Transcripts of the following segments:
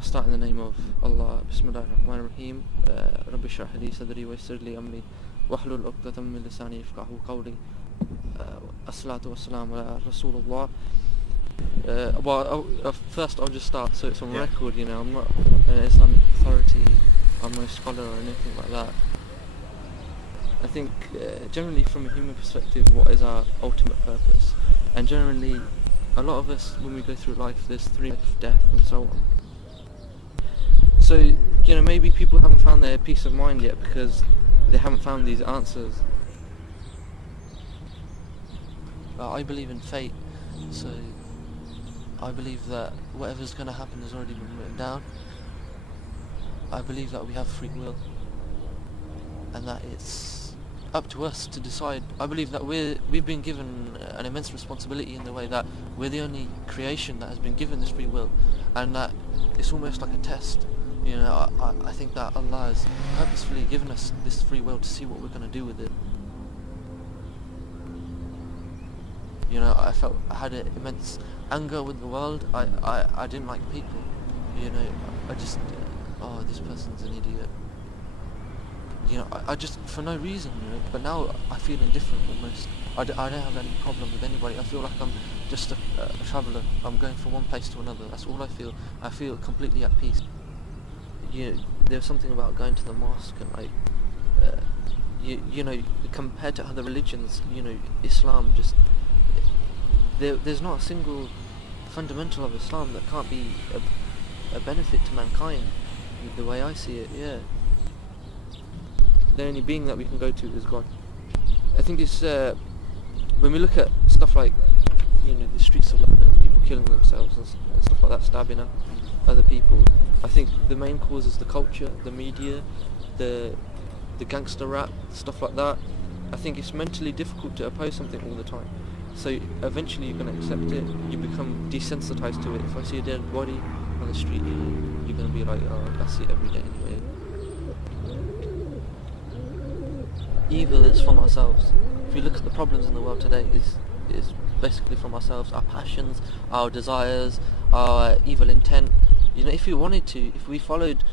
I'll start in the name of Allah. Bismillah ar-Rahman ar-Rahim. Rabbi shrah li sadri wa yassir li amri wahlul 'uqdatam min lisani yafqahu qawli. As-salatu was-salamu ala Rasulullah. First I'll just start so it's on record, I'm not an Islamic authority, I'm no scholar or anything like that. I think generally from a human perspective, what is our ultimate purpose? And generally, a lot of us, when we go through life, there's life, death and so on. So, maybe people haven't found their peace of mind yet because they haven't found these answers. I believe in fate, so I believe that whatever's going to happen has already been written down. I believe that we have free will and that it's up to us to decide. I believe that we've been given an immense responsibility in the way that we're the only creation that has been given this free will, and that it's almost like a test. I think that Allah has purposefully given us this free will to see what we're going to do with it. I felt I had an immense anger with the world. I didn't like people. I just this person's an idiot. I just, for no reason, but now I feel indifferent almost. I don't have any problem with anybody. I feel like I'm just a traveller. I'm going from one place to another. That's all I feel. I feel completely at peace. There's something about going to the mosque and compared to other religions, Islam just, there's not a single fundamental of Islam that can't be a benefit to mankind, the way I see it, The only being that we can go to is God. I think it's when we look at stuff like the streets of London, people killing themselves and stuff like that, stabbing up other people, I think the main cause is the culture, the media, the gangster rap, stuff like that. I think it's mentally difficult to oppose something all the time, so eventually you're going to accept it. You become desensitized to it. If I see a dead body on the street, you're going to be like, oh, I see it every day anyway. Evil is from ourselves. If you look at the problems in the world today, is basically from ourselves, our passions, our desires, our evil intent. If we wanted to, if we followed,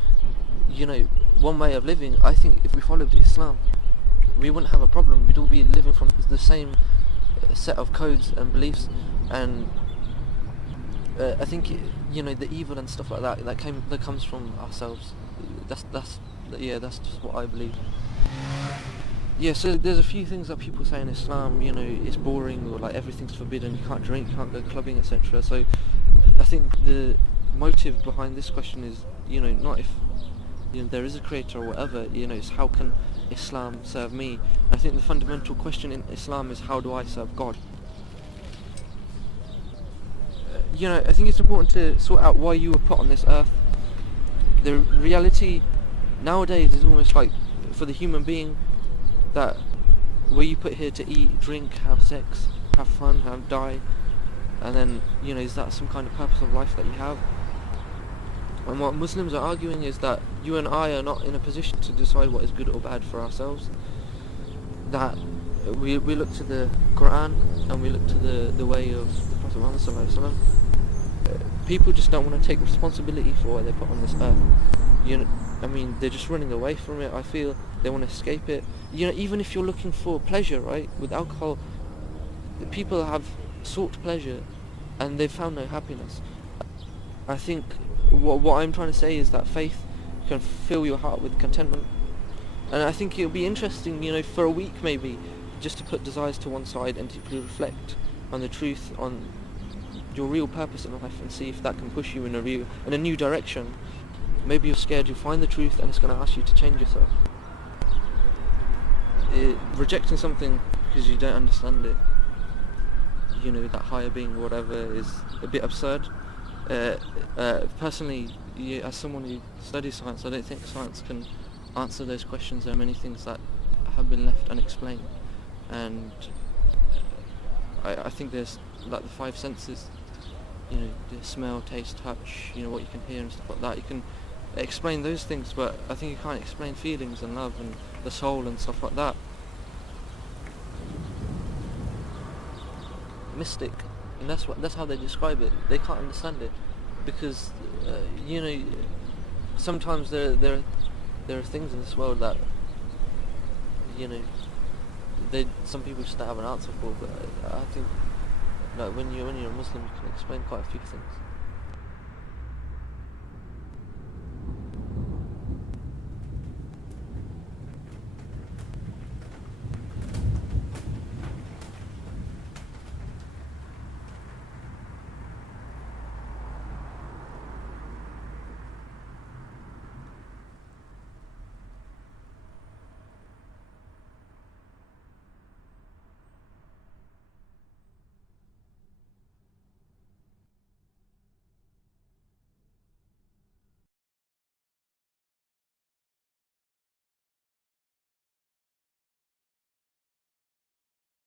one way of living, I think if we followed Islam, we wouldn't have a problem. We'd all be living from the same set of codes and beliefs, and I think the evil and stuff like that comes from ourselves. That's just what I believe. So there's a few things that people say in Islam, it's boring, or like everything's forbidden, you can't drink, you can't go clubbing, etc. So I think the motive behind this question is, not if there is a creator or whatever, it's how can Islam serve me? I think the fundamental question in Islam is, how do I serve God? I think it's important to sort out why you were put on this earth. The reality nowadays is almost like, for the human being, that were you put here to eat, drink, have sex, have fun, die, and then is that some kind of purpose of life that you have? And what Muslims are arguing is that you and I are not in a position to decide what is good or bad for ourselves. That we look to the Quran and we look to the way of the Prophet Muhammad sallallahu alaihi wasallam. People just don't want to take responsibility for what they're put on this earth. They're just running away from it. I feel they want to escape it. Even if you're looking for pleasure, right, with alcohol, people have sought pleasure and they've found no happiness. I think what I'm trying to say is that faith can fill your heart with contentment, and I think it'll be interesting, for a week maybe, just to put desires to one side and to reflect on the truth, on your real purpose in life, and see if that can push you in a new direction. Maybe you're scared, you'll find the truth and it's going to ask you to change yourself. Rejecting something because you don't understand it, that higher being or whatever, is a bit absurd. Personally, as someone who studies science, I don't think science can answer those questions. There are many things that have been left unexplained, and I think there's like the five senses, the smell, taste, touch, what you can hear and stuff like that. You can explain those things, but I think you can't explain feelings and love and the soul and stuff like that. Mystic, and that's how they describe it. They can't understand it. because you know, sometimes there are things in this world that, you know, some people just don't have an answer for. But I think, like, when you're a Muslim, you can explain quite a few things.